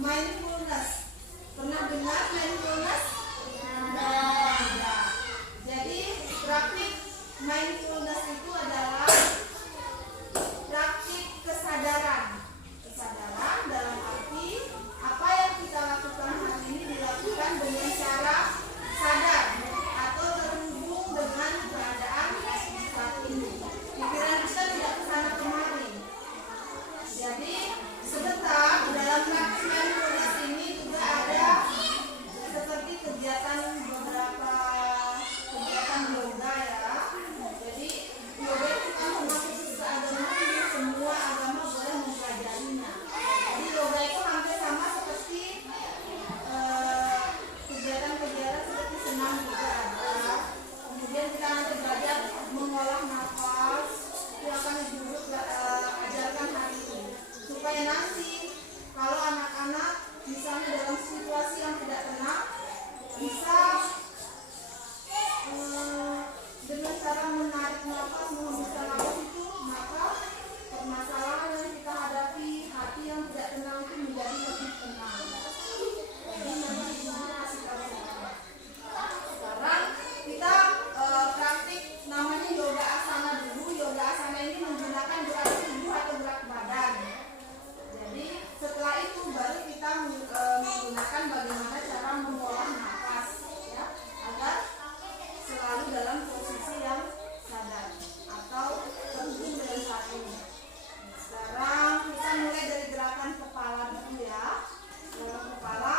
mindfulness. Pernah dengar mindfulness? Jadi praktik mindfulness itu adalah praktik kesadaran. Kesadaran dalam arti apa yang kita lakukan hari ini dilakukan dengan cara sadar atau terhubung dengan keadaan saat ini. Pikiran kita tidak kesana kemari. Jadi sebentar dalam praktik mindfulness ini juga ada seperti beberapa kegiatan yoga ya. Jadi yoga itu kan termasuk juga agama, semua agama boleh mempelajarinya. Jadi yoga itu hampir sama seperti kegiatan-kegiatan seperti senam juga ada. Kemudian kita nanti belajar mengolah nafas, itu akan Guru ajarkan hari ini supaya nanti kalau anak-anak misalnya dalam situasi yang tidak tenang bisa dengan cara menarik nafas, menghembuskan nafas itu, maka permasalahan yang kita hadapi, hati yang tidak tenang itu menjadi lebih tenang. Jadi memang ini kasih tahu. Sekarang kita praktik namanya yoga asana dulu. Yoga asana ini menggunakan gerak tubuh atau gerak badan. Jadi setelah itu baru kita menggunakan bagaimana cara mengolah nafas ya, agar selalu dalam posisi yang sadar atau terhubung dengan saat ini. Sekarang kita mulai dari gerakan kepala dulu ya. Gerakan kepala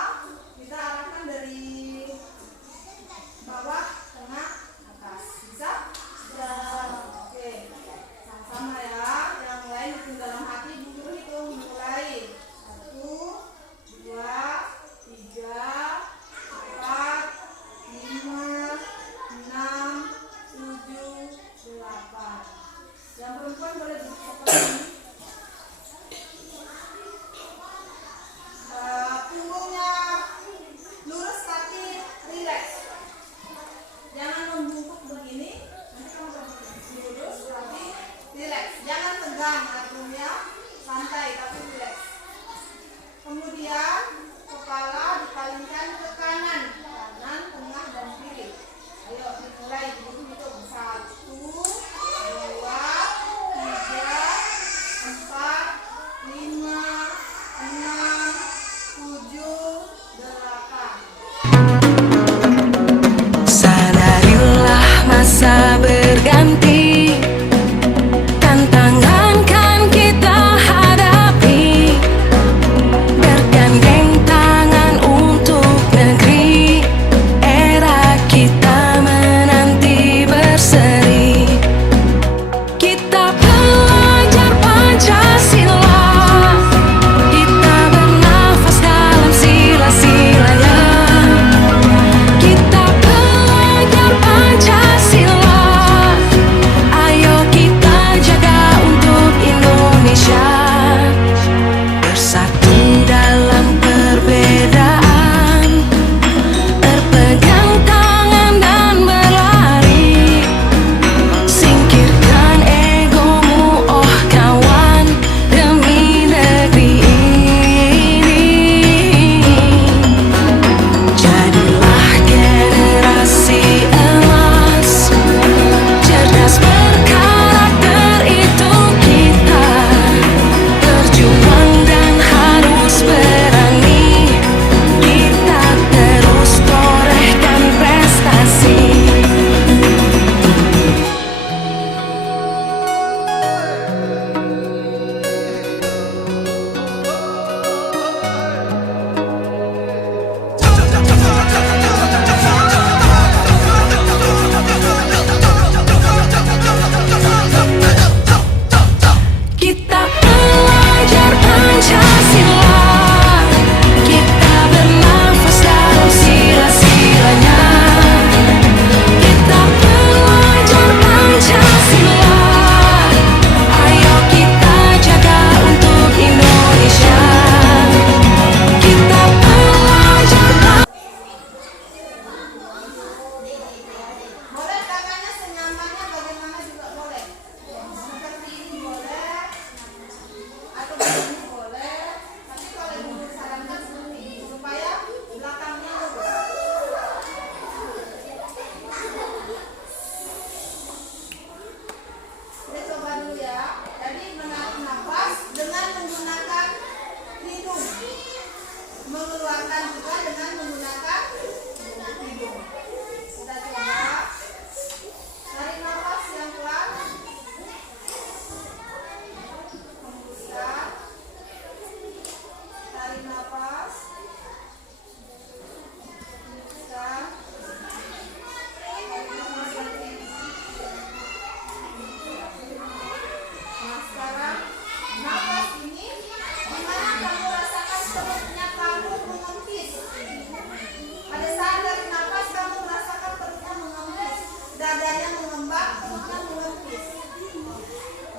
kita arahkan dari bawah, tengah, atas. Bisa? Oke. Sama-sama ya. Yang lain hitung dalam hati, dulu hitung mulai. 1, 2, 3, 4, 5, 6, 7, 8. Yang perempuan boleh seperti ini. Punggungnya lurus tapi rileks. Jangan membungkuk begini. Nanti kamu seperti lurus tapi rileks. Jangan tegang, artinya santai tapi rileks. Kemudian kepala dipalingkan ke kanan, tengah dan kiri. Ayo dimulai dulu, hitung 1, 2, 3, 4, 5, 6, 7, 8.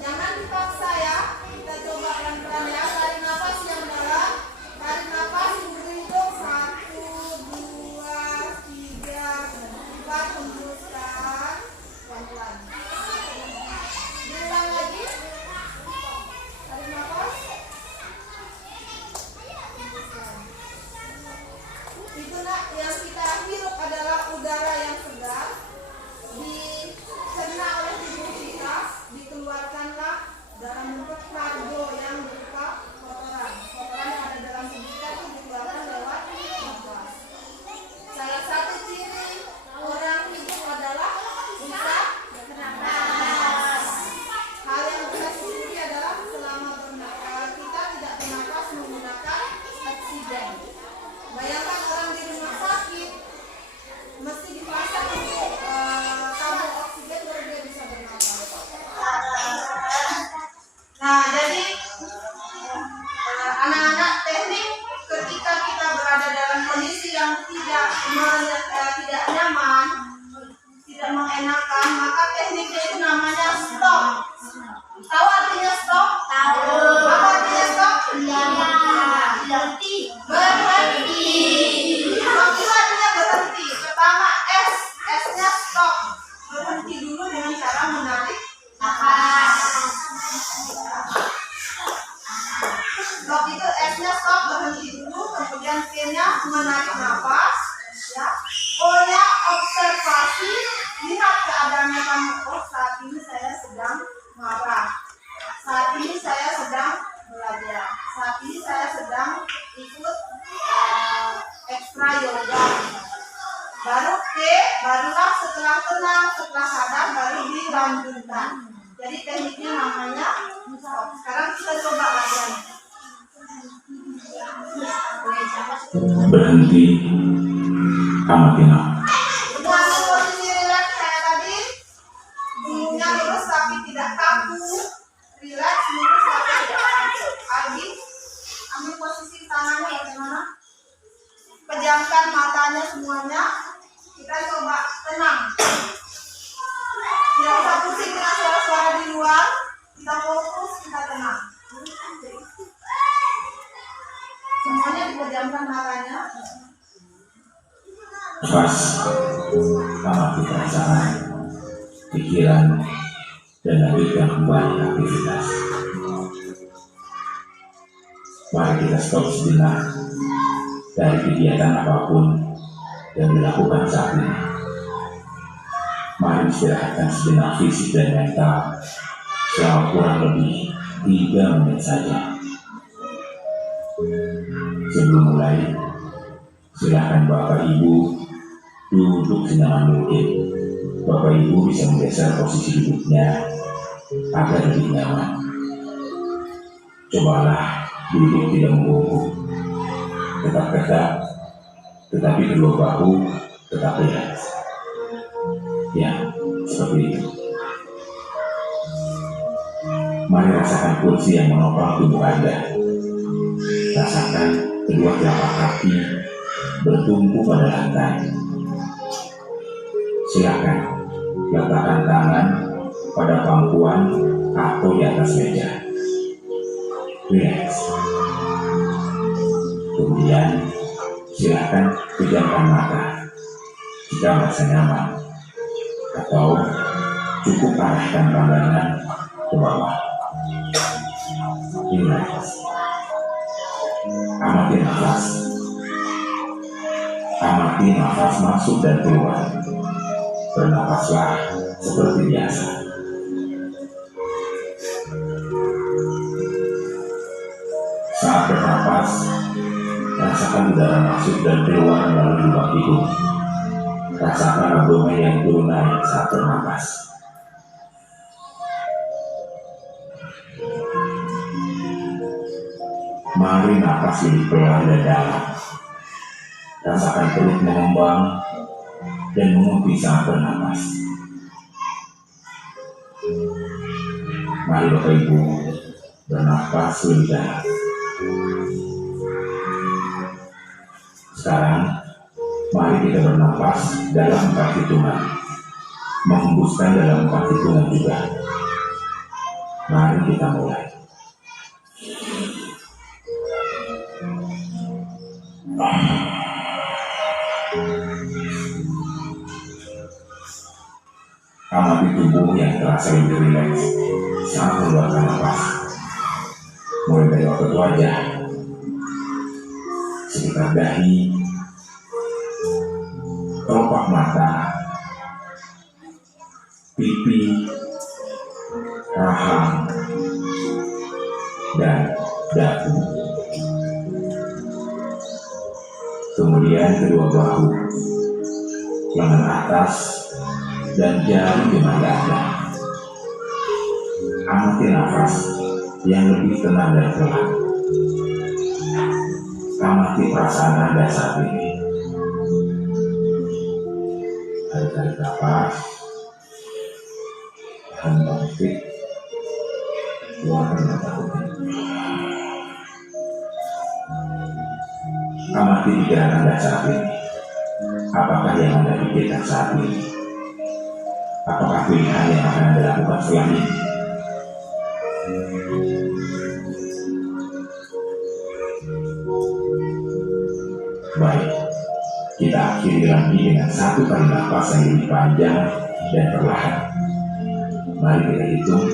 Jangan dipaksa ya. Kita coba pelan-pelan ya. Tarik nafas yang dalam. Tarik nafas hidup 1, 2, 3, 4. Hembuskan pelan-pelan. Diulang lagi. Tarik nafas. Hembuskan. Itu nak yang kita hirup adalah udara yang segar. Dicerna oleh tubuh kita, dikeluarkanlah dalam bentuk karbo yang berupa kotoran. Kotoran yang ada dalam tubuh kita itu dikeluarkan lewat nafas. Salah satu ciri orang hidup adalah bisa bernafas. Hal yang kita syukuri adalah selama bernafas kita tidak bernafas menggunakan oksigen. Bayangkan orang di rumah sakit mesti dipasang untuk tabung oksigen baru dia bisa bernafas. Nah, jadi anak-anak teknik ketika kita berada dalam kondisi yang tidak nyaman, tidak mengenakan, maka tekniknya itu namanya stop. Tahu artinya stop? Tahu. Apa artinya stop? Berhenti. Berhenti. Stop itu artinya berhenti. Pertama S, S-nya stop. Berhenti dulu dengan cara menarik nafas. Stop itu S-nya stop, berhenti dulu. Kemudian T-nya menarik nafas. Ya. O-nya observasi. Lihat keadaannya kamu. Oh, saat ini saya sedang marah. Saat ini saya sedang belajar. Saat ini saya sedang ikut ekstra yoga. Baru T, barulah setelah tenang, setelah sadar, baru dilanjutkan. Jadi tekniknya namanya stop. Sekarang kita coba latihan. Berhenti, amati nafas. Ambil posisi rileks kayak tadi. Bulunya lurus tapi tidak kaku. Rileks, lurus tapi tidak kaku. Lagi, ambil posisi tangannya bagaimana? Pejamkan matanya semuanya. Kita coba tenang. Tidak usah pusing dengan suara-suara di luar. Kita fokus, kita tenang. Semuanya dipejamkan matanya. Nafas, amati perasaan, pikiran, dan lanjutkan kembali aktivitas. Mari kita stop sejenak dari kegiatan apapun yang dilakukan saat ini. Mari istirahatkan sejenak fisik dan mental selama kurang lebih 3 menit saja. Sebelum mulai, silakan Bapak Ibu duduk senyaman mungkin. Bapak Ibu bisa menggeser posisi duduknya agar lebih nyaman. Cobalah duduk tidak membungkuk, tetap tegak, tetapi kedua bahu tetap rileks. Ya, seperti itu. Mari rasakan kursi yang menopang tubuh Anda. Rasakan kedua telapak kaki bertumpu pada lantai. Silakan letakkan tangan pada pangkuan atau di atas meja. Relax. Kemudian silakan pejamkan mata jika merasa nyaman, atau cukup arahkan pandangan ke bawah. Relax. Amati nafas. Amati nafas masuk dan keluar. Bernafaslah seperti biasa. Saat bernapas, rasakan udara masuk dan keluar melalui lubang hidung. Rasakan abdomen yang turun naik saat bernapas. Mari napas lebih pelan dan dalam. Rasakan perut mengembang dan mengumpul saat bernapas. Mari Bapak Ibu bernapas lebih dalam. Sekarang mari kita bernapas dalam 4 hitungan, menghembuskan dalam 4 hitungan juga. Mari kita mulai. Amati tubuh yang terasa lebih rileks saat mengeluarkan nafas. Mulai dari otot wajah, sekitar dahi, kelopak mata, pipi, rahang, dan dagu. Kemudian kedua bahu, lengan atas, dan jari jemari Anda. Amati nafas yang lebih tenang dan pelan. Amati perasaan Anda saat ini. Tarik nafas, tahan bangkit, keluarkan mata. Amati pikiran Anda saat ini. Apakah yang Anda pikirkan saat ini? Apakah pilihan yang akan Anda lakukan setelah ini? Baik, kita akhiri lagi dengan satu kali nafas yang lebih panjang dan perlahan. Mari kita hitung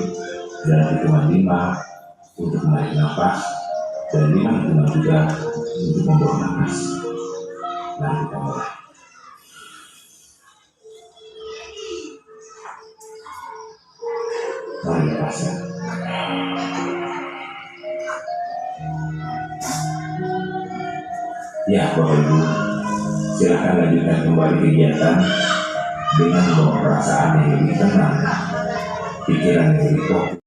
dalam hitungan 5 untuk menarik nafas dan 5 hitungan juga untuk membuang nafas. Mari kita mulai. Mari lepaskan. Ya, Bapak Ibu, silakan lanjutkan kembali kegiatan dengan membawa perasaan yang lebih tenang, pikiran yang lebih fokus.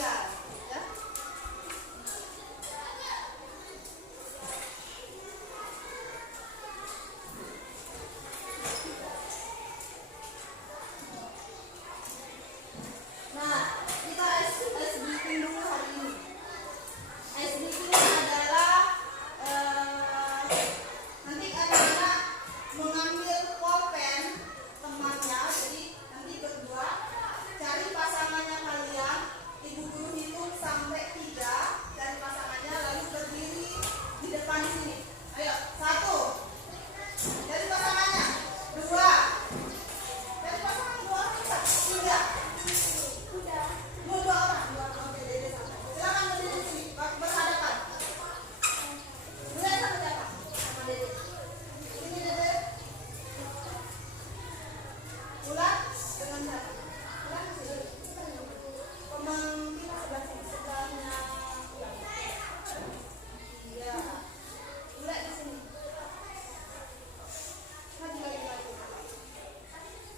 sosial, ya. Nah, kita ice breaking dulu hari ini. Ice breaking adalah nanti anak-anak mengambil pulpen temannya, jadi nanti berdua cari pasangannya kalian, ibu guru hitung sampai 3, cari pasangannya lalu berdiri di depan sini. Ayo, 1, cari pasangannya, 2, cari pasangan 2 orang, 3. Mau 2 orang, oke, Dede sama. Silakan berdiri di sini, berhadapan. Mulai sama siapa? Sama Dede. Ini Dede. Ulang dengan siapa? Ulang sini. Pemangkin sebelah sini, sebelahnya. Iya. Mulai di sini. Lagi.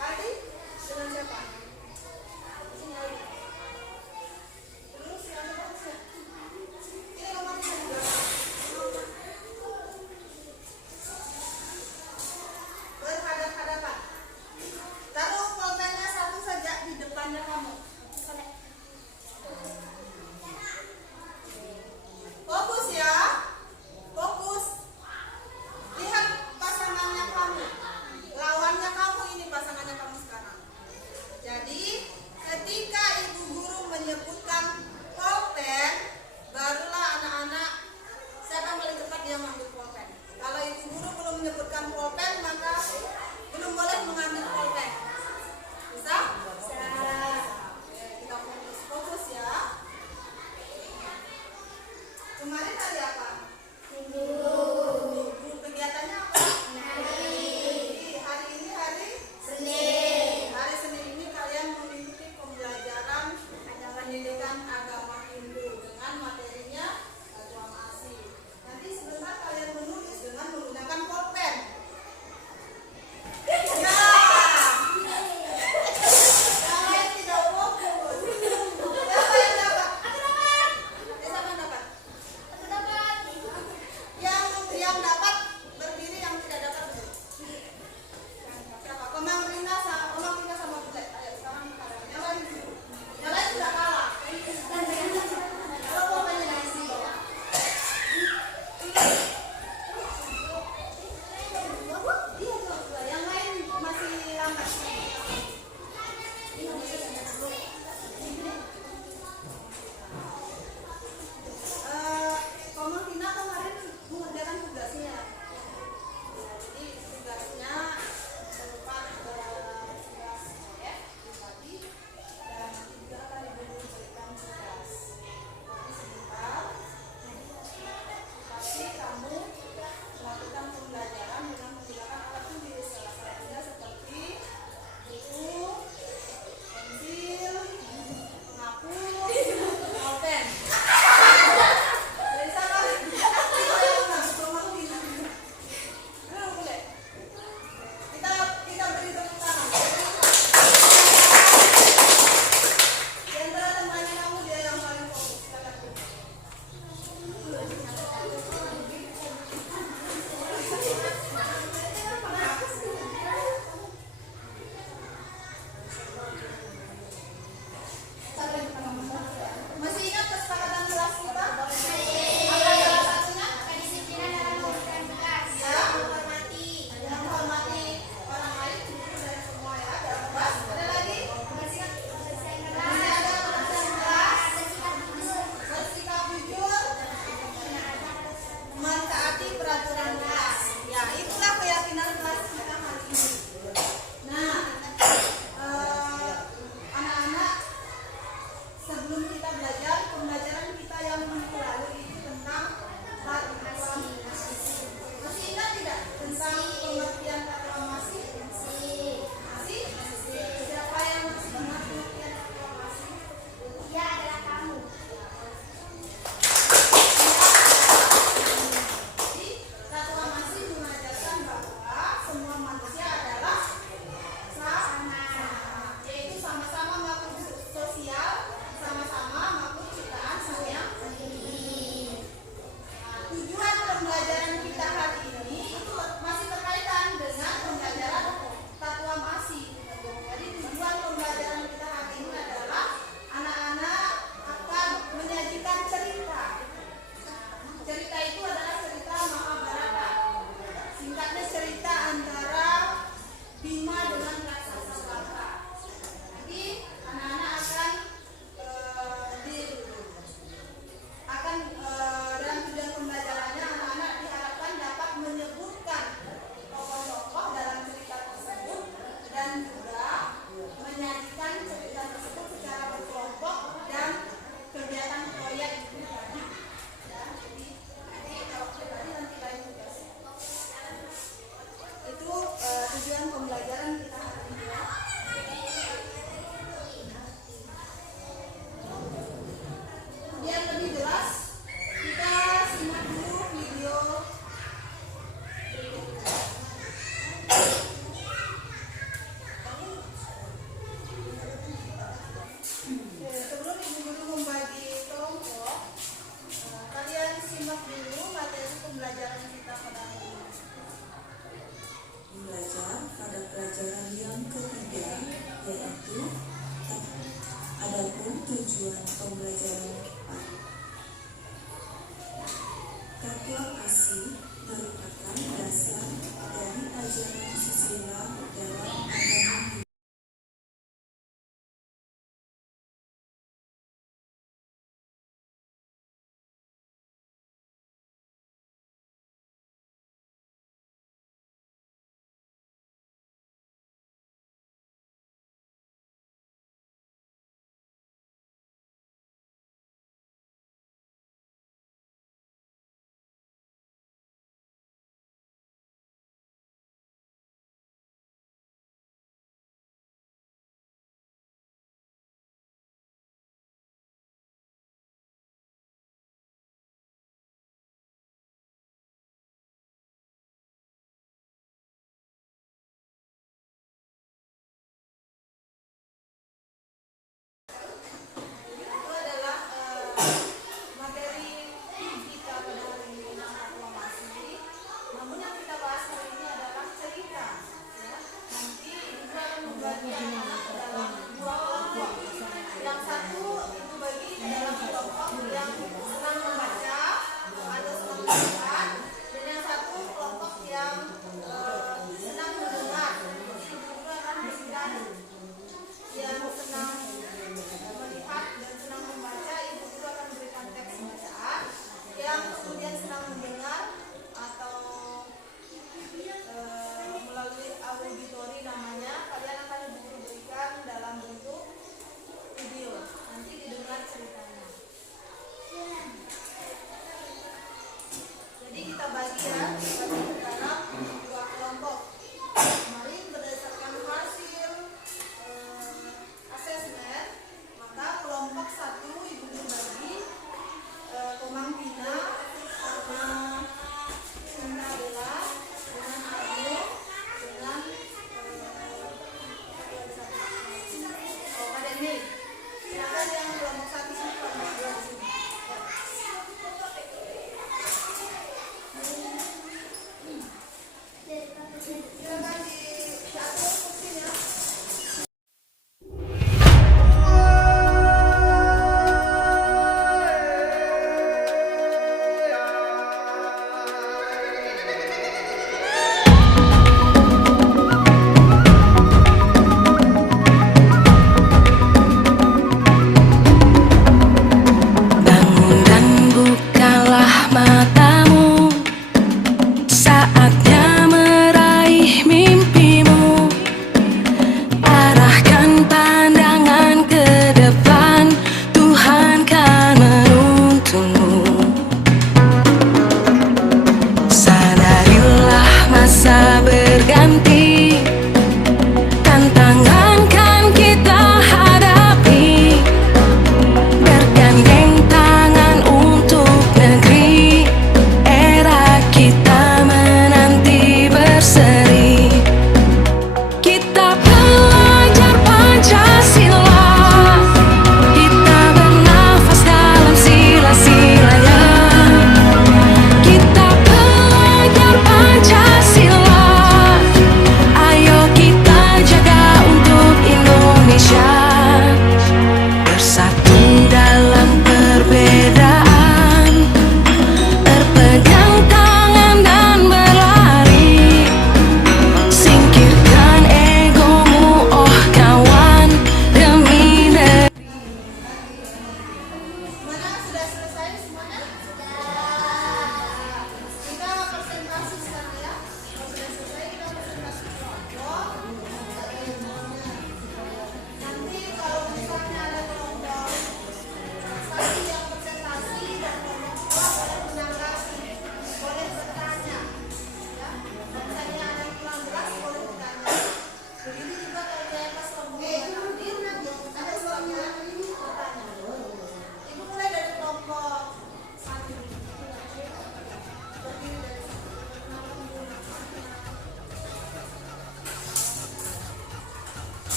Adi dengan siapa? Sini Adi. Terus yang bagusnya. Ini nomornya di belakang. Berhadap-hadapan. Taruh pulpennya satu saja di depannya kamu. Fokus ya. Fokus. Lihat pasangannya kamu. Lawannya kamu, ini pasangannya kamu sekarang. Jadi, ketika ibu guru menyebutkan pulpen, barulah anak-anak siapa yang paling cepat dia mengambil pulpen. Kalau ibu guru belum menyebutkan pulpen, maka belum boleh mengambil pulpen. Bisa? Bisa. Oke, kita fokus ya. Kemarin hari apa? Minggu. Kegiatannya apa? Hari ini hari Senin. Hari Senin ini kalian mengikuti pembelajaran pendidikan agama Hindu dengan materinya Agama Asih. Nanti sebentar kalian menulis dengan menggunakan pulpen. Yang lain tidak fokus. Siapa yang dapat? Siapa yang dapat? Yang dapat berdiri, yang tidak dapat berdiri. Siapa? Komang Rina sama Bulet. Ayo sekarang kalian. Yang lain dulu. Yang lain sudah kalah. Kalau pulpennya dari sini bawah. Iya tuh, yang lain masih lambat. Komang Tina kemarin mengerjakan tugasnya. Jadi tugasnya berupa tugas proyek pribadi dan juga akan ibu berikan tugas. Jadi sebentar, tapi kamu melakukan pembelajaran dengan menggunakan alat tulis, salah satunya seperti buku, pensil, penghapus, pulpen. Dari sana, kita beri tepuk tangan. Di antara temannya kamu dia yang paling fokus. Silakan. Masih ingat kesepakatan kelas kita? Apa salah satunya? Kedisiplinan dalam melakukan tugas. Ya, menghormati orang lain, guru dan semua ya dalam kelas. Ada lagi? Masih ada kelas kelas. Bersikap jujur, mentaati peraturan kelas. Ya, itulah keyakinan kelas kita hari ini. Nah, anak-anak, sebelum kita belajar, pembelajaran kita yang minggu lalu itu tentang reklamasi. Masih ingat tidak tentang pengertian reklamasi? Masih? Siapa yang masih ingat pengertian reklamasi? Dia adalah kamu. Jadi, reklamasi mengajarkan bahwa semua manusia adalah sama, yaitu sama-sama melakukan sosial, sama-sama pembelajaran kita. Tatuan kasih merupakan dasar dari ajaran susila dalam agama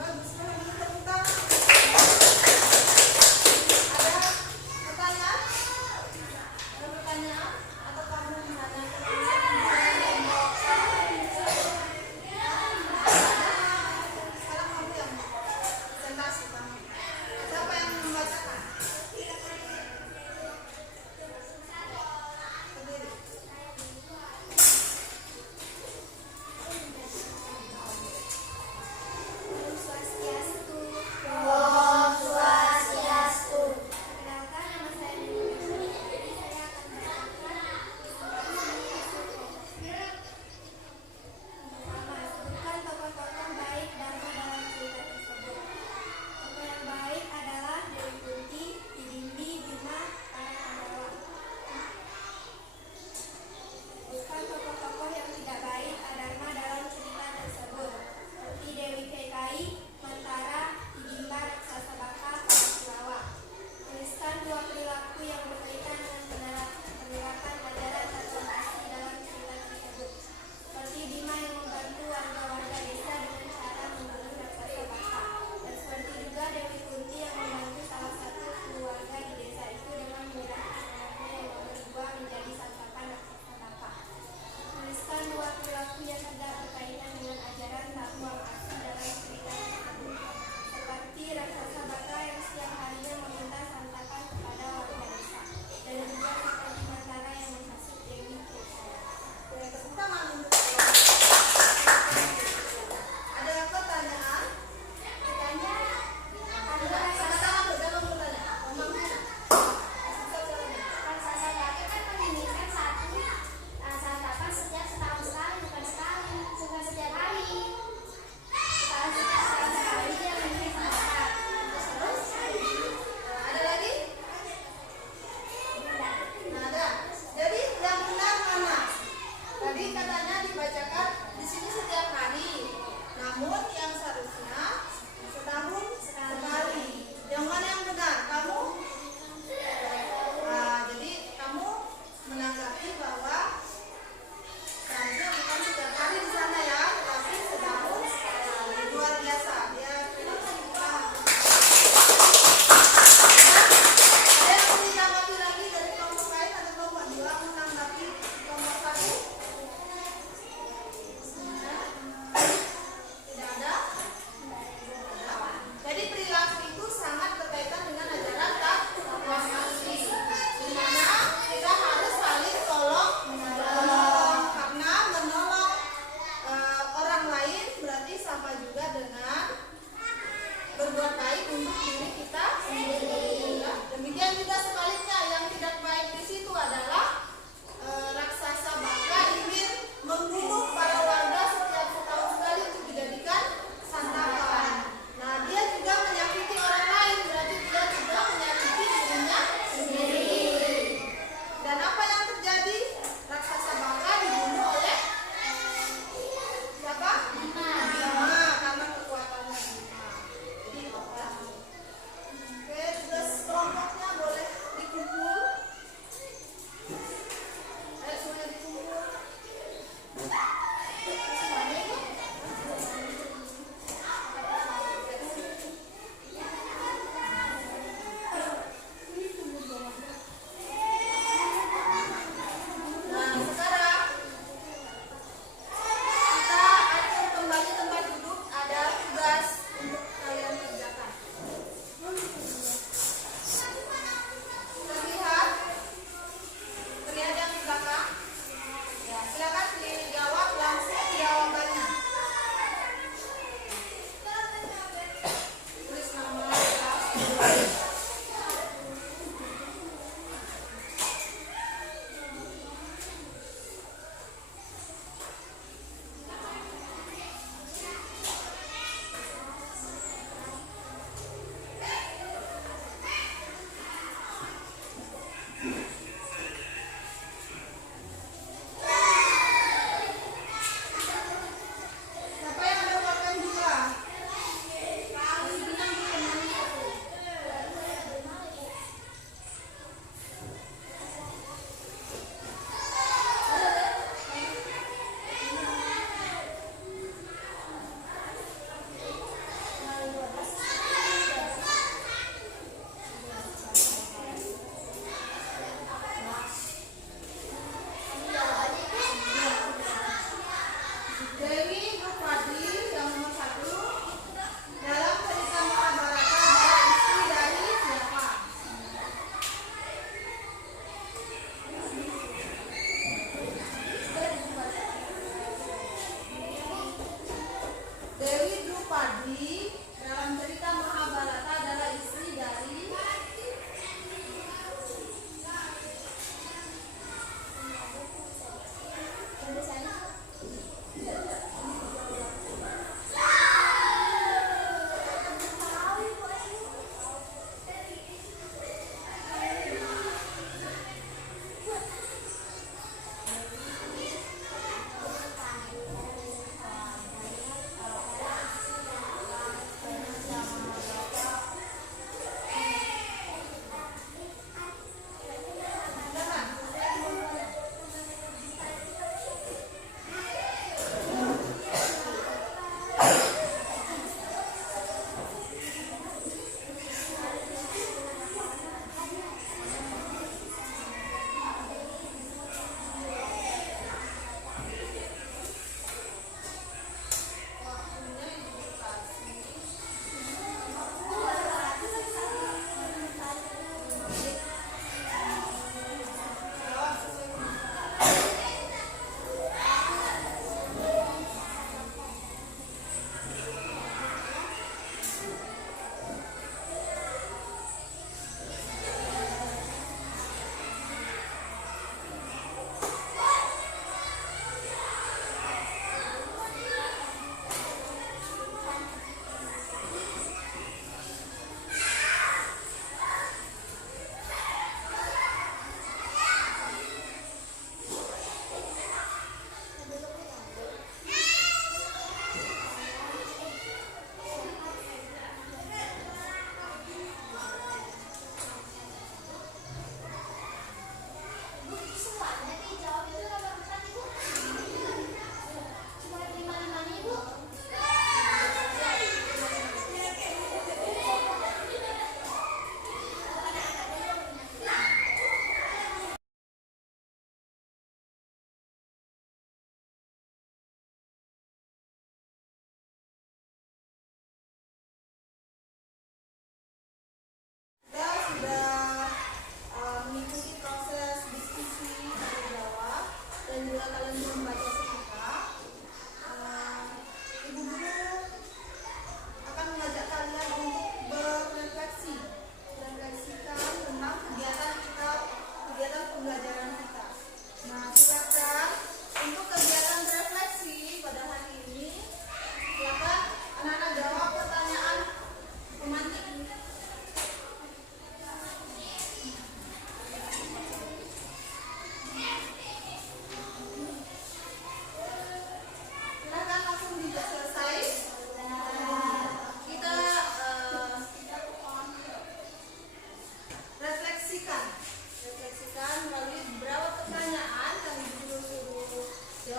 Bagus, beri tepuk tangan. Ada pertanyaan? Ada pertanyaan? Atau kamu menanyakan sekarang kamu yang presentasi kamu. Siapa yang membacakan? Berdiri. Om Swastiastu.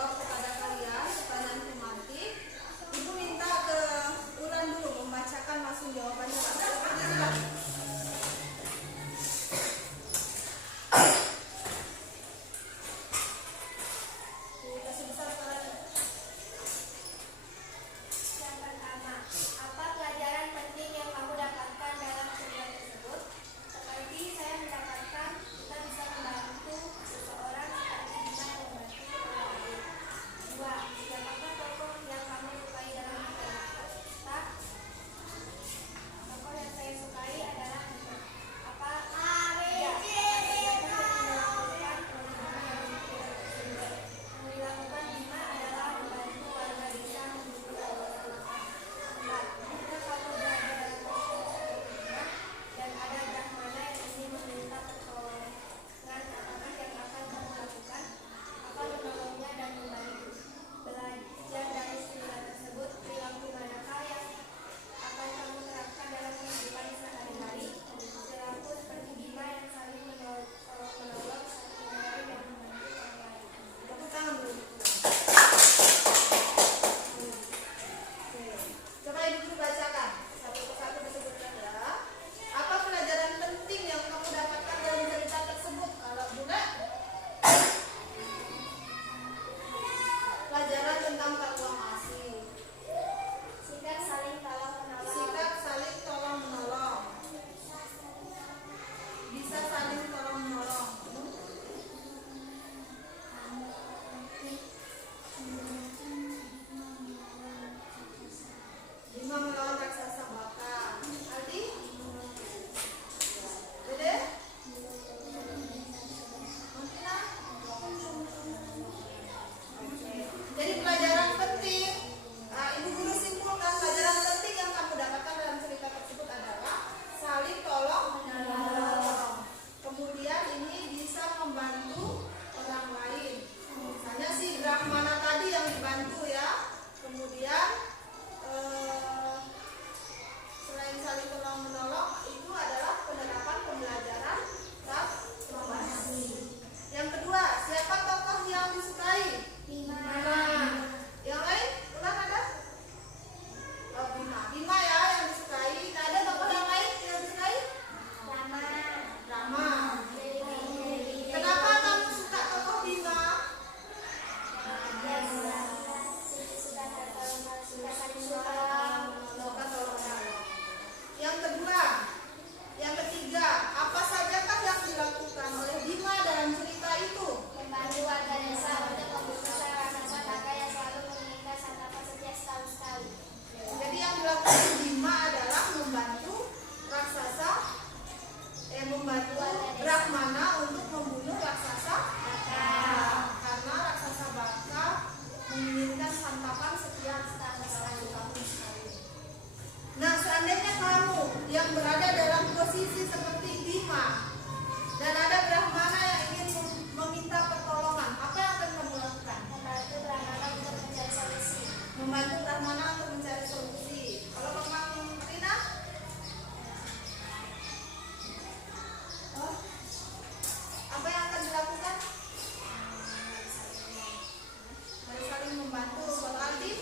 menjawab kepada kalian pertanyaan tematik. Ibu minta ke Ulan dulu membacakan langsung jawabannya. Silakan. Kasih besar suaranya. Yang pertama, apa pelajaran penting yang kamu dapatkan dalam kuliah tersebut? Seperti saya mendapatkan kita bisa membantu seseorang seperti kita yang membantu orang lain. Dua, siapakah tokoh yang kamu sukai dalam kita? Tokoh yang saya sukai adalah apa? Ya, dilakukan Bima adalah membantu warga desa menuju tempat. Jika kamu berada dalam posisi Bima dan ada Brahmana yang ingin meminta pertolongan, apakah yang akan kamu lakukan? Apa menolongnya dan membantu? Belajar dari cerita tersebut, perilaku manakah yang akan kamu terapkan dalam kehidupan sehari-hari? Perilaku seperti Bima yang saling menolong satu sama lain dan membantu orang lain. Tepuk tangan dulu. Coba ibu guru bacakan satu persatu disebutkan ya. Apa pelajaran penting yang kamu dapatkan dalam cerita tersebut? Kalau bunda, pelajaran tentang takwa kasih, Sikap saling tolong-menolong. sikap saling tolong menolong, bisa saling tolong menolong. Bima melawan raksasa baka. Aldi? Dede? Mungkina? Oke. Jadi pelajaran penting, ibu guru simpulkan pelajaran penting yang kamu dapatkan dalam cerita tersebut adalah saling tolong menolong. Kemudian ini bisa membantu orang lain. Misalnya si Brahmana tadi yang dibantu ya. Kemudian selain saling tolong menolong itu adalah penerapan pembelajaran takwa kasih. Yang kedua, siapa tokoh yang disukai? Bima. Yang lain? Ulang ada? Oh, Bima. Bima ya yang disukai. Nah, ada tokoh yang lain yang disukai? Rama. Rama. Dewi. Kenapa kamu suka tokoh Bima? Dia suka saling menolong. Suka tolong menolong. Yang kedua, yang ketiga, apa sajakah yang dilakukan oleh Bima dalam cerita itu? Membantu warga desa untuk membungkus raksasa naga yang selalu menginginkan santapan setiap setahun sekali. Jadi yang dilakukan Bima adalah membantu membantu Brahmana untuk membunuh raksasa Baka. Karena raksasa Baka menginginkan santapan setiap tahun sekali. Nah, seandainya kamu yang berada dalam posisi seperti Bima dan ada Brahmana yang ingin meminta pertolongan, apa yang akan kamu lakukan? Membantu Brahmana untuk mencari solusi. Membantu Brahmana untuk mencari solusi. Kalau Bang Rina? Apa yang akan dilakukan? Harus saling membantu. Kalau Aldi?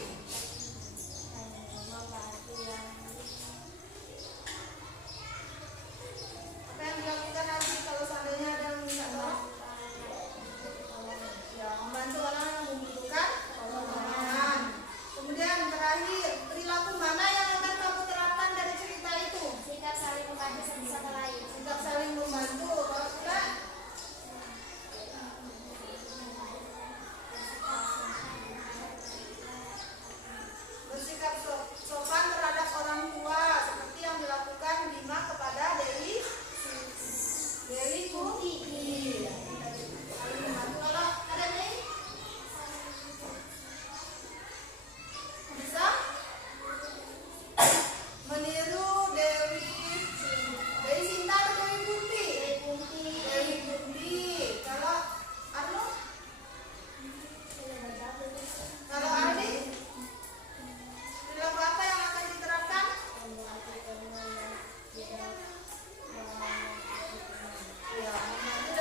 Apa yang dilakukan Aldi kalau seandainya ada yang minta tolong? Ya, membantu orang yang membutuhkan pertolongan. Kemudian terakhir, perilaku mana yang akan kamu terapkan dari cerita itu? Sikap saling membantu satu sama lain. Sikap saling membantu. Kalau tidak, bersikap sopan terhadap orang tua seperti yang dilakukan Bima kepada Dewi Kunti. Saling membantu. Kalau ada nih, bisa meniru Dewi Sinta atau Dewi Kunti? Dewi Kunti. Kalau Arno? Kalau Ardi? Perilaku apa yang akan diterapkan? Ya, membantu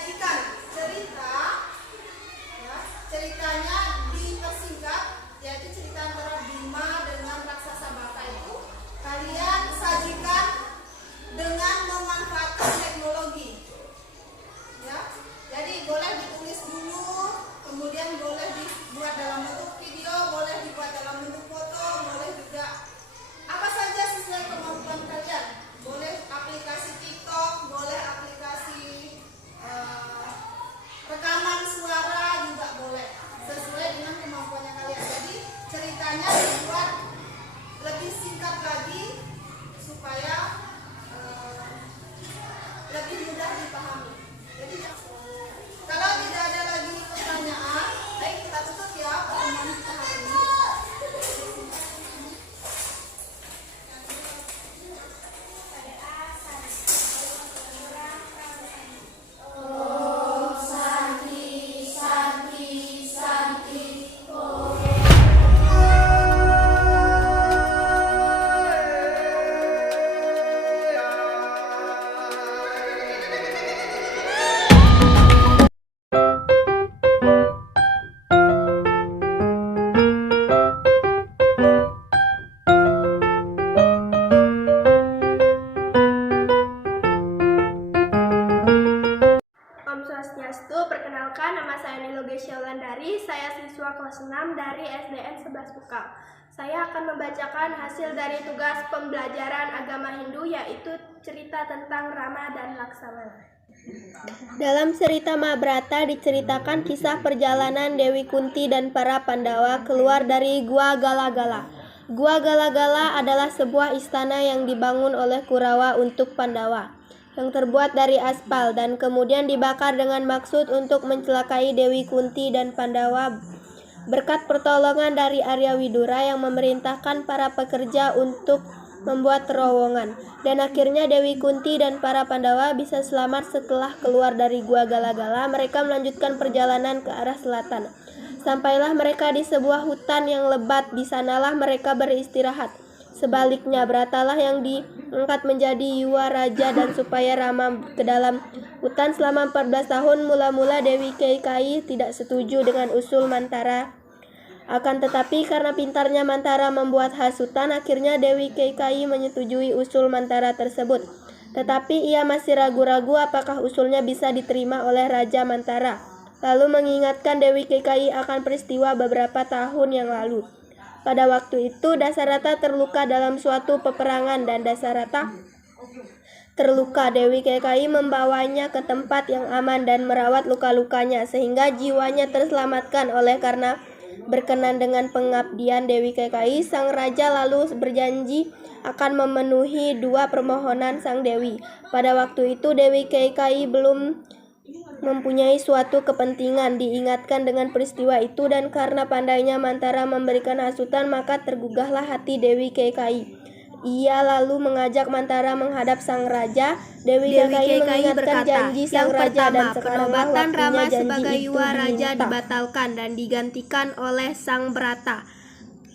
menyajikan cerita, ya, ceritanya dipersingkat, yaitu cerita antara Bima dengan raksasa Baka itu kalian sajikan dengan memanfaatkan teknologi, ya. Jadi boleh ditulis dulu, kemudian boleh dibuat dalam bentuk video, boleh dibuat dalam bentuk foto, boleh juga apa saja sesuai kemampuan kalian. Boleh aplikasi TikTok, boleh aplikasi rekaman suara juga boleh, sesuai dengan kemampuannya kalian. Jadi ceritanya dibuat lebih singkat lagi supaya lebih mudah dipahami. Jadi kalau tidak ada lagi pertanyaan, baik kita tutup ya pertemuan kita hari ini. Om Swastiastu, perkenalkan nama saya Nilo Gesya Wulandari, saya siswa kelas 6 dari SDN 11 Bukal. Saya akan membacakan hasil dari tugas pembelajaran agama Hindu, yaitu cerita tentang Rama dan Laksamana. Dalam cerita Mahabharata diceritakan kisah perjalanan Dewi Kunti dan para Pandawa keluar dari Gua Gala-Gala. Gua Gala-Gala adalah sebuah istana yang dibangun oleh Kurawa untuk Pandawa, yang terbuat dari aspal dan kemudian dibakar dengan maksud untuk mencelakai Dewi Kunti dan Pandawa. Berkat pertolongan dari Arya Widura yang memerintahkan para pekerja untuk membuat terowongan, dan akhirnya Dewi Kunti dan para Pandawa bisa selamat. Setelah keluar dari Gua Gala-Gala, mereka melanjutkan perjalanan ke arah selatan. Sampailah mereka di sebuah hutan yang lebat. Di sanalah mereka beristirahat. Sebaliknya, Bratalah yang diangkat menjadi Yuwa Raja dan supaya Rama ke dalam hutan selama 14 tahun. Mula-mula Dewi Keikayi tidak setuju dengan usul Mantara. Akan tetapi karena pintarnya Mantara membuat hasutan, akhirnya Dewi Keikayi menyetujui usul Mantara tersebut. Tetapi ia masih ragu-ragu apakah usulnya bisa diterima oleh Raja Mantara. Lalu mengingatkan Dewi Keikayi akan peristiwa beberapa tahun yang lalu. Pada waktu itu Dasarata terluka dalam suatu peperangan dan Dasarata terluka. Dewi Keikayi membawanya ke tempat yang aman dan merawat luka-lukanya sehingga jiwanya terselamatkan. Oleh karena berkenan dengan pengabdian Dewi Keikayi, sang raja lalu berjanji akan memenuhi 2 permohonan sang dewi. Pada waktu itu Dewi Keikayi belum mempunyai suatu kepentingan diingatkan dengan peristiwa itu, dan karena pandainya Mantara memberikan hasutan, maka tergugahlah hati Dewi Keikayi. Ia lalu mengajak Mantara menghadap sang raja. Dewi Keikayi mengingatkan janji sang raja, dan sekaranglah waktunya janji itu dibatalkan dan digantikan oleh sang Brata.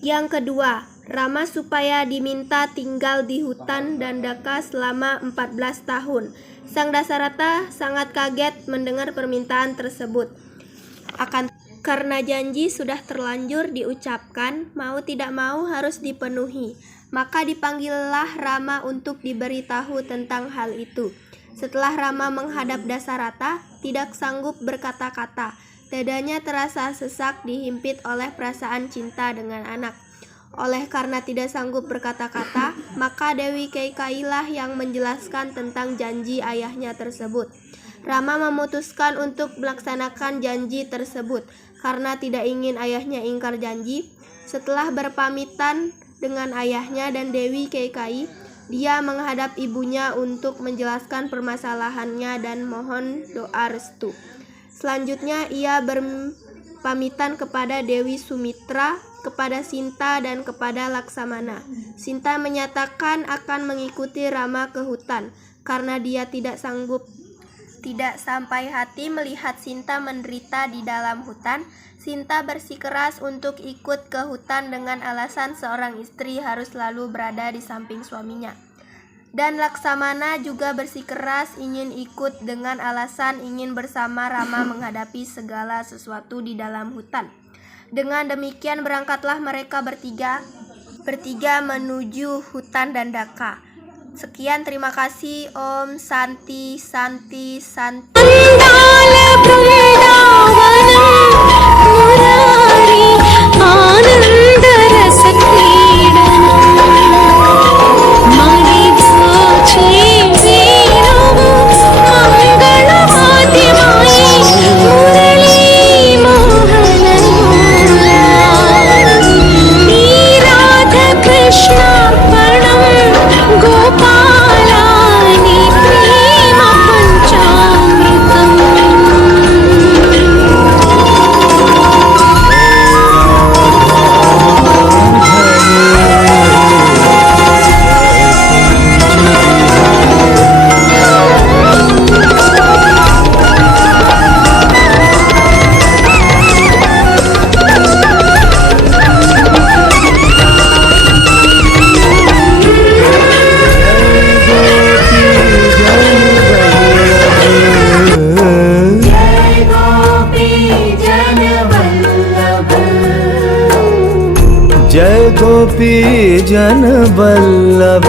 Yang kedua, Rama supaya diminta tinggal di hutan Dandaka selama 14 tahun. Sang Dasarata sangat kaget mendengar permintaan tersebut. Karena janji sudah terlanjur diucapkan, mau tidak mau harus dipenuhi. Maka dipanggillah Rama untuk diberitahu tentang hal itu. Setelah Rama menghadap Dasarata, tidak sanggup berkata-kata. Dadanya terasa sesak dihimpit oleh perasaan cinta dengan anak. Oleh karena tidak sanggup berkata-kata, maka Dewi Keikayi lah yang menjelaskan tentang janji ayahnya tersebut. Rama memutuskan untuk melaksanakan janji tersebut karena tidak ingin ayahnya ingkar janji. Setelah berpamitan dengan ayahnya dan Dewi Keikayi, dia menghadap ibunya untuk menjelaskan permasalahannya dan mohon doa restu. Selanjutnya ia berpamitan kepada Dewi Sumitra, kepada Sinta, dan kepada Laksamana. Sinta menyatakan akan mengikuti Rama ke hutan karena dia tidak sampai hati melihat Sinta menderita di dalam hutan. Sinta bersikeras untuk ikut ke hutan dengan alasan seorang istri harus selalu berada di samping suaminya. Dan Laksamana juga bersikeras ingin ikut dengan alasan ingin bersama Rama menghadapi segala sesuatu di dalam hutan. Dengan demikian berangkatlah mereka bertiga menuju hutan Dandaka. Sekian, terima kasih. Om Santi Santi Santi. जय गोपी जन Vallabh.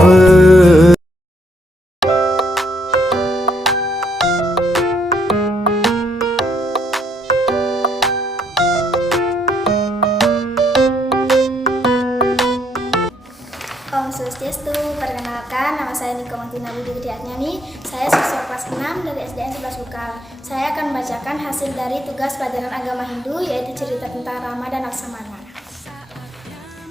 Om Swastiastu, perkenalkan nama saya Niko Martina Budi Widiatnyani. Saya siswa kelas 6 dari SDN 11 Bukal. Saya akan membacakan hasil dari tugas pelajaran agama Hindu, yaitu cerita tentang Rama dan Laksamana.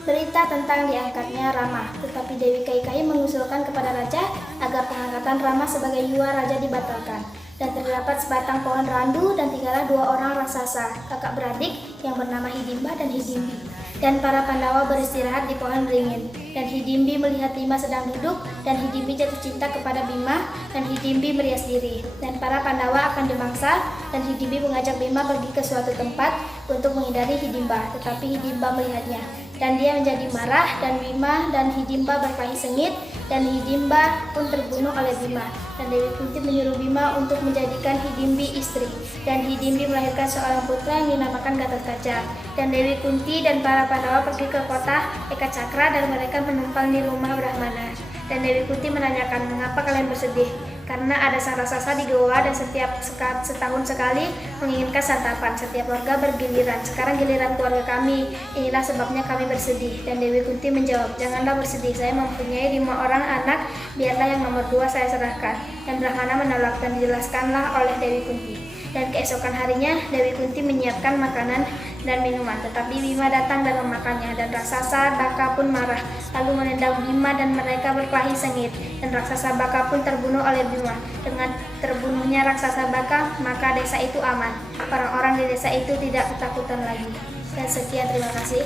Berita tentang diangkatnya Rama, tetapi Dewi Kaikeyi mengusulkan kepada raja agar pengangkatan Rama sebagai Yuwa Raja dibatalkan. Dan terdapat sebatang pohon randu dan tinggallah 2 orang raksasa, kakak beradik yang bernama Hidimba dan Hidimbi. Dan para Pandawa beristirahat di pohon beringin. Dan Hidimbi melihat Bima sedang duduk, dan Hidimbi jatuh cinta kepada Bima, dan Hidimbi merias diri. Dan para Pandawa akan dimangsa, dan Hidimbi mengajak Bima pergi ke suatu tempat untuk menghindari Hidimba, tetapi Hidimba melihatnya. Dan dia menjadi marah, dan Bima dan Hidimba berkelahi sengit, dan Hidimba pun terbunuh oleh Bima. Dan Dewi Kunti menyuruh Bima untuk menjadikan Hidimbi istri. Dan Hidimbi melahirkan seorang putra yang dinamakan Gatotkaca. Dan Dewi Kunti dan para Pandawa pergi ke kota Eka Cakra dan mereka menumpang di rumah Brahmana. Dan Dewi Kunti menanyakan, mengapa kalian bersedih? Karena ada sang raksasa di goa dan setiap setahun sekali menginginkan santapan. Setiap warga bergiliran. Sekarang giliran keluarga kami. Inilah sebabnya kami bersedih. Dan Dewi Kunti menjawab, janganlah bersedih. Saya mempunyai 5 orang anak. Biarlah yang nomor 2 saya serahkan. Dan Brahmana menolak dan dijelaskanlah oleh Dewi Kunti. Dan keesokan harinya Dewi Kunti menyiapkan makanan dan minuman, tetapi Bima datang dan memakannya, dan raksasa Baka pun marah, lalu menendang Bima dan mereka berkelahi sengit, dan raksasa Baka pun terbunuh oleh Bima. Dengan terbunuhnya raksasa Baka, maka desa itu aman. Orang-orang di desa itu tidak ketakutan lagi. Dan sekian, terima kasih.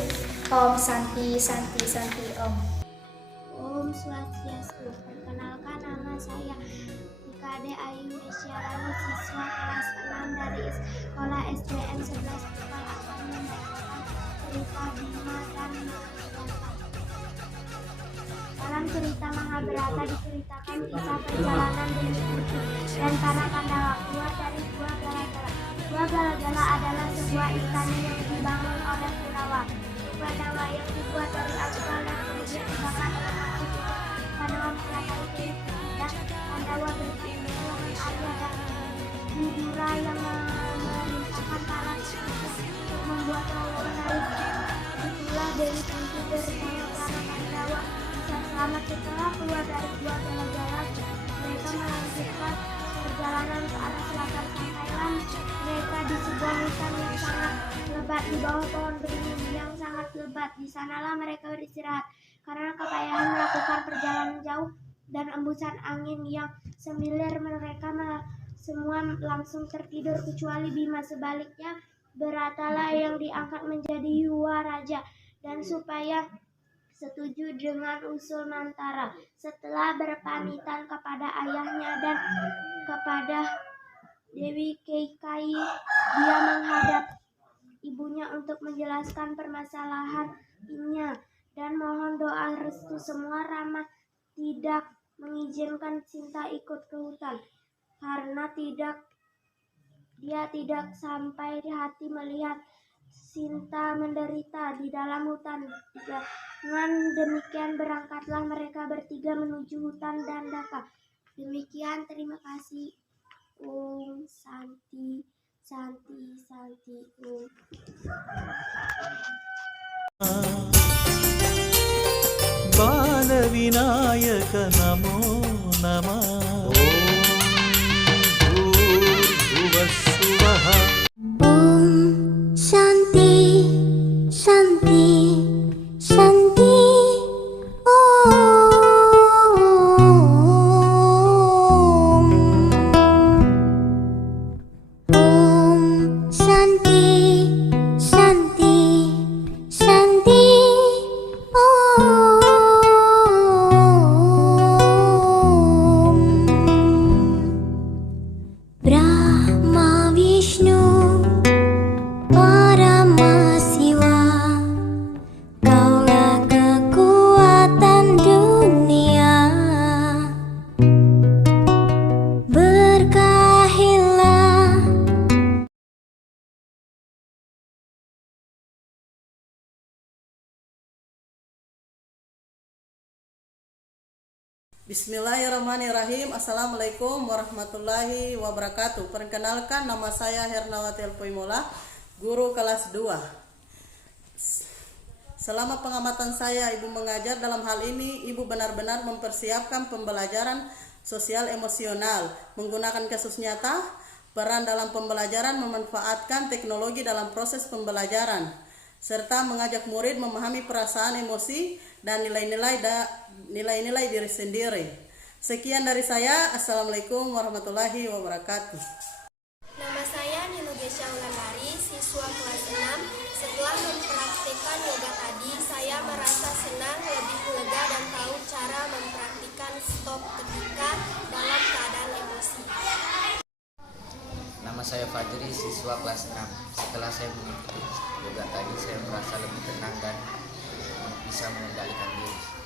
Om Santi Santi Santi Om. Om Swastiastu. Perkenalkan, nama saya Nikade Ayu Mesyarani, siswa kelas 6 dari sekolah SDN 11 Bukal, akan membacakan cerita Bima dan Mahabharata. Dalam cerita Mahabharata diceritakan kisah perjalanan Dewi Kunti dan para Pandawa keluar dari Gua Galagala. Gua Galagala adalah sebuah istana yang dibangun oleh Kurawa. Pandawa yang dibuat dari aspal dan kemudian dibakar oleh api. Pandawa mempelajari Dewi Kunti dan Pandawa berpikir dengan Arya dan Widura yang memerintahkan para untuk membuat terowongan dari itulah Dewi Kunti bersama para Pandawa bisa selamat. Setelah keluar dari Gua Galagala, mereka melanjutkan perjalanan ke arah selatan sampailah mereka di sebuah hutan yang sangat lebat di bawah pohon beringin yang sangat lebat. Di sanalah mereka beristirahat karena kepayahan melakukan perjalanan jauh dan embusan angin yang semilir. Mereka semua langsung tertidur kecuali Bima. Sebaliknya Bharatalah yang diangkat menjadi Yuwa Raja, dan supaya setuju dengan usul Mantara. Setelah berpamitan kepada ayahnya dan kepada Dewi Kaikeyi, dia menghadap ibunya untuk menjelaskan permasalahannya dan mohon doa restu semua. Rama tidak mengizinkan Sinta ikut ke hutan karena dia tidak sampai di hati melihat Sinta menderita di dalam hutan. Dengan demikian berangkatlah mereka bertiga menuju hutan Dandaka. Demikian, terima kasih. Santi, Santi, Santi, बालविनायक नमो नमः भूर्भुवस्सुवः Santi, Santi, Santi, Santi, Santi, Santi, Brahma Vishnu Paramasiwa, Kaulah kekuatan dunia, berkahilah. Bismillahirrahmanirrahim. Assalamualaikum warahmatullahi wabarakatuh. Perkenalkan, nama saya Hernawati Elpoimola, guru kelas 2. Selama pengamatan saya, Ibu mengajar dalam hal ini, Ibu benar-benar mempersiapkan pembelajaran sosial emosional, menggunakan kasus nyata, peran dalam pembelajaran, memanfaatkan teknologi dalam proses pembelajaran, serta mengajak murid memahami perasaan, emosi, dan nilai-nilai diri sendiri. Sekian dari saya. Assalamualaikum warahmatullahi wabarakatuh. Nama saya Nino Gesha Wulandari, siswa kelas 6. Setelah mempraktikkan yoga tadi, saya merasa senang, lebih lega dan tahu cara mempraktikkan stop ketika dalam keadaan emosi. Nama saya Fajri, siswa kelas 6. Setelah saya mengikuti yoga tadi, saya merasa lebih tenang dan bisa mengendalikan diri.